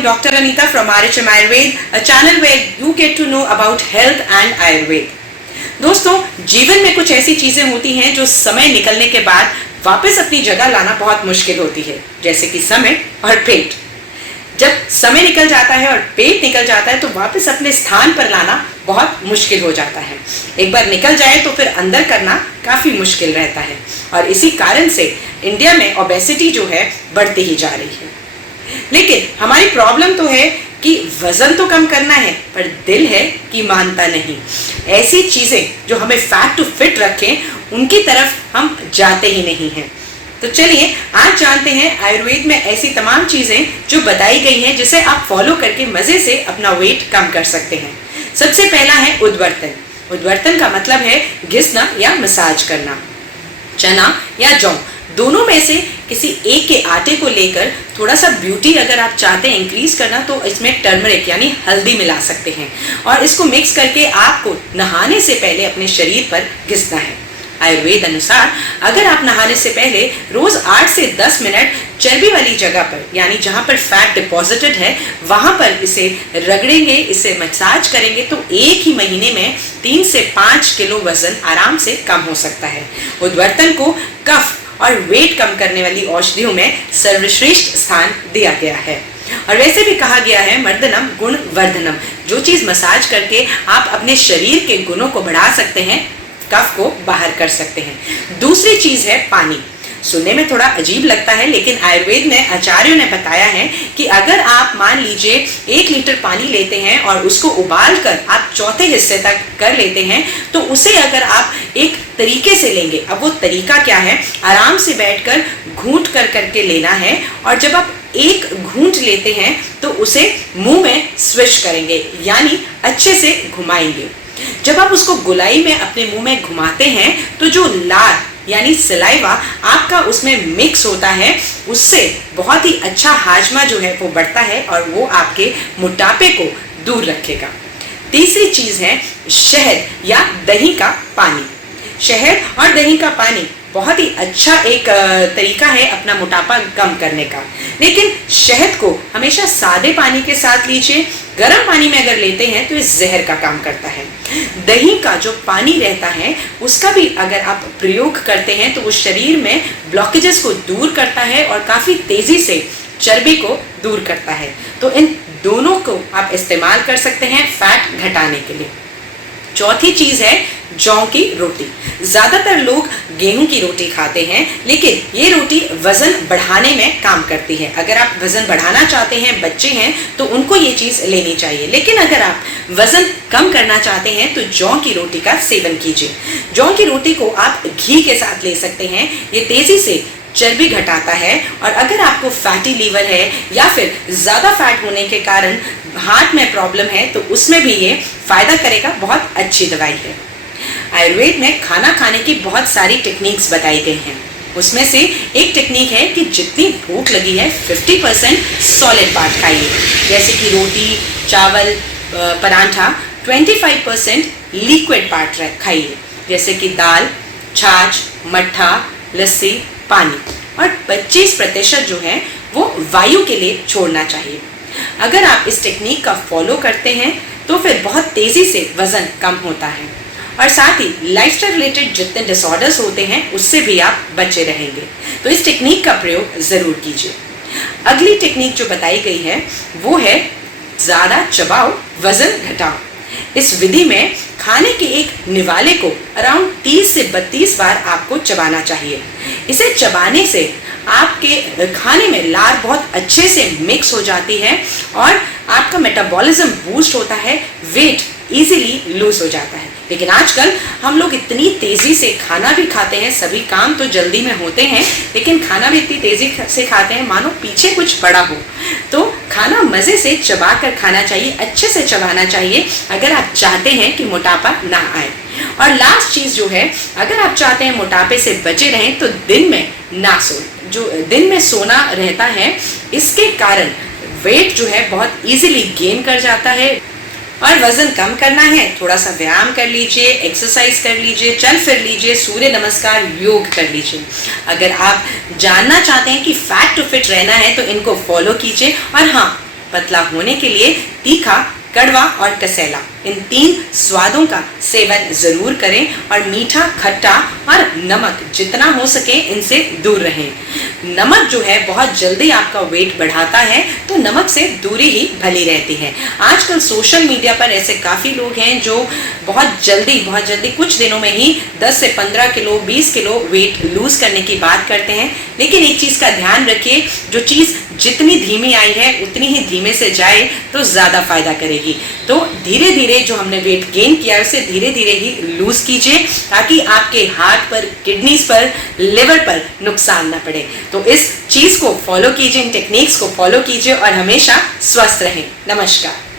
हूँ doctor Anita from RHM Ayurveda, a channel where you get to know about health and Ayurveda. दोस्तों, जीवन में कुछ ऐसी चीजें होती हैं जो समय निकलने के बाद वापस अपनी जगह लाना बहुत मुश्किल होती है, जैसे कि समय और पेट। जब समय निकल जाता है और पेट निकल जाता है तो वापस अपने स्थान पर लाना बहुत मुश्किल हो जाता है। एक बार निकल जाए तो फिर अंदर करना काफी मुश्किल रहता है और इसी कारण से इंडिया में ओबेसिटी जो है बढ़ती ही जा रही है। लेकिन हमारी प्रॉब्लम तो है कि वजन तो कम करना है, पर दिल है कि मानता नहीं। ऐसी चीजें जो हमें फैट टू फिट रखें उनकी तरफ हम जाते ही नहीं हैं। तो चलिए आज जानते हैं आयुर्वेद में ऐसी तमाम चीजें जो बताई गई हैं जिसे आप फॉलो करके मजे से अपना वेट कम कर सकते हैं। सबसे पहला है उद्वर्तन। उद्वर्तन का मतलब है घिसना या मसाज करना। चना या जौ दोनों में से किसी एक के आटे को लेकर थोड़ा सा ब्यूटी अगर आप चाहते हैं इंक्रीज करना तो इसमें टर्मरिक यानी हल्दी मिला सकते हैं और इसको मिक्स करके आपको नहाने से पहले अपने शरीर पर घिसना है। आयुर्वेद अनुसार अगर आप नहाने से पहले रोज 8 से 10 मिनट चर्बी वाली जगह पर यानी जहां पर फैट डिपॉजिटेड है वहां पर इसे रगड़ेंगे, इसे मसाज करेंगे तो एक ही महीने में 3 से 5 किलो वजन आराम से कम हो सकता है। उद्वर्तन को कफ और वेट कम करने वाली औषधियों में सर्वश्रेष्ठ स्थान दिया गया है और वैसे भी कहा गया है मर्दनम गुण वर्धनम। जो चीज मसाज करके आप अपने शरीर के गुणों को बढ़ा सकते हैं, कफ को बाहर कर सकते हैं। दूसरी चीज है पानी। सुनने में थोड़ा अजीब लगता है लेकिन आयुर्वेद में आचार्यों ने बताया है कि अगर आप मान लीजिए 1 लीटर पानी लेते हैं और उसको उबाल कर आप चौथे हिस्से तक कर लेते हैं तो उसे अगर आप एक तरीके से लेंगे, अब वो तरीका क्या है, आराम से बैठकर घूंट कर करके लेना है और जब आप एक घूंट लेते हैं तो उसे मुंह में स्विश करेंगे यानी अच्छे से घुमाएंगे। जब आप उसको गोलाई में अपने मुंह में घुमाते हैं तो जो लार यानी सलाइवा आपका उसमें मिक्स होता है, उससे बहुत ही अच्छा हाजमा जो है वो बढ़ता है और वो आपके मोटापे को दूर रखेगा। तीसरी चीज है शहद या दही का पानी। शहद और दही का पानी बहुत ही अच्छा एक तरीका है अपना मोटापा कम करने का, लेकिन शहद को हमेशा सादे पानी के साथ लीजिए। गर्म पानी में अगर लेते हैं तो ये जहर का काम करता है। दही का जो पानी रहता है उसका भी अगर आप प्रयोग करते हैं तो वो शरीर में ब्लॉकेजेस को दूर करता है और काफी तेजी से चर्बी को दूर करता है। तो इन दोनों को आप इस्तेमाल कर सकते हैं फैट घटाने के लिए। चौथी चीज है जौ की रोटी। ज्यादातर लोग गेहूं की रोटी खाते हैं लेकिन ये रोटी वजन बढ़ाने में काम करती है। अगर आप वजन बढ़ाना चाहते हैं, बच्चे हैं तो उनको ये चीज लेनी चाहिए, लेकिन अगर आप वजन कम करना चाहते हैं तो जौ की रोटी का सेवन कीजिए। जौ की रोटी को आप घी के साथ ले सकते हैं, ये तेजी से चर्बी घटाता है और अगर आपको फैटी लीवर है या फिर ज्यादा फैट होने के कारण हार्ट में प्रॉब्लम है तो उसमें भी ये फायदा करेगा। बहुत अच्छी दवाई है। आयुर्वेद में खाना खाने की बहुत सारी टेक्निक्स बताई गई हैं। उसमें से एक टेक्निक है कि जितनी भूख लगी है 50% सॉलिड पार्ट खाइए, जैसे कि रोटी, चावल, परांठा। 25% लिक्विड पार्ट खाइए, जैसे कि दाल, छाछ, मट्ठा, लस्सी, पानी, और 25% जो है वो वायु के लिए छोड़ना चाहिए। अगर आप इस टेक्निक का फॉलो करते हैं तो फिर बहुत तेजी से वजन कम होता है और साथ ही लाइफस्टाइल रिलेटेड जितने डिसऑर्डर्स होते हैं उससे भी आप बचे रहेंगे। तो इस टेक्निक का प्रयोग जरूर कीजिए। अगली टेक्निक जो बताई गई है वो है ज्यादा चबाओ वजन घटाओ। इस विधि में खाने के एक निवाले को अराउंड 30 से 32 बार आपको चबाना चाहिए। इसे चबाने से आपके खाने में लार बहुत अच्छे से मिक्स हो जाती है और आपका मेटाबॉलिज्म बूस्ट होता है, वेट इजीली लूज हो जाता है। लेकिन आजकल हम लोग इतनी तेजी से खाना भी खाते हैं, सभी काम तो जल्दी में होते हैं लेकिन खाना भी इतनी तेजी से खाते हैं मानो पीछे कुछ पड़ा हो। तो खाना मजे से चबा कर खाना चाहिए, अच्छे से चबाना चाहिए अगर आप चाहते हैं कि मोटापा ना आए। और लास्ट चीज जो है, अगर आप चाहते हैं मोटापे से बचे रहें तो दिन में ना सो। जो दिन में सोना रहता है इसके कारण वेट जो है बहुत इजीली गेन कर जाता है। और वजन कम करना है, थोड़ा सा व्यायाम कर लीजिए, एक्सरसाइज कर लीजिए, चल फिर लीजिए, सूर्य नमस्कार, योग कर लीजिए। अगर आप जानना चाहते हैं कि फैट टू फिट रहना है तो इनको फॉलो कीजिए। और हाँ, पतला होने के लिए तीखा, कड़वा और टसेला, इन 3 स्वादों का सेवन जरूर करें और मीठा, खट्टा और नमक जितना हो सके इनसे दूर रहें। नमक जो है बहुत जल्दी आपका वेट बढ़ाता है, तो नमक से दूरी ही भली रहती है। आजकल सोशल मीडिया पर ऐसे काफ़ी लोग हैं जो बहुत जल्दी कुछ दिनों में ही 10 से 15 किलो, 20 किलो वेट लूज करने की बात करते हैं। लेकिन एक चीज़ का ध्यान रखिए, जो चीज़ जितनी धीमी आई है उतनी ही धीमे से जाए तो ज़्यादा फायदा करेगी। तो धीरे धीरे जो हमने वेट गेन किया है उसे धीरे धीरे ही लूज कीजिए, ताकि आपके हार्ट पर, किडनीज पर, लिवर पर नुकसान न पड़े। तो इस चीज़ को फॉलो कीजिए, इन टेक्निक्स को फॉलो कीजिए और हमेशा स्वस्थ रहें। नमस्कार।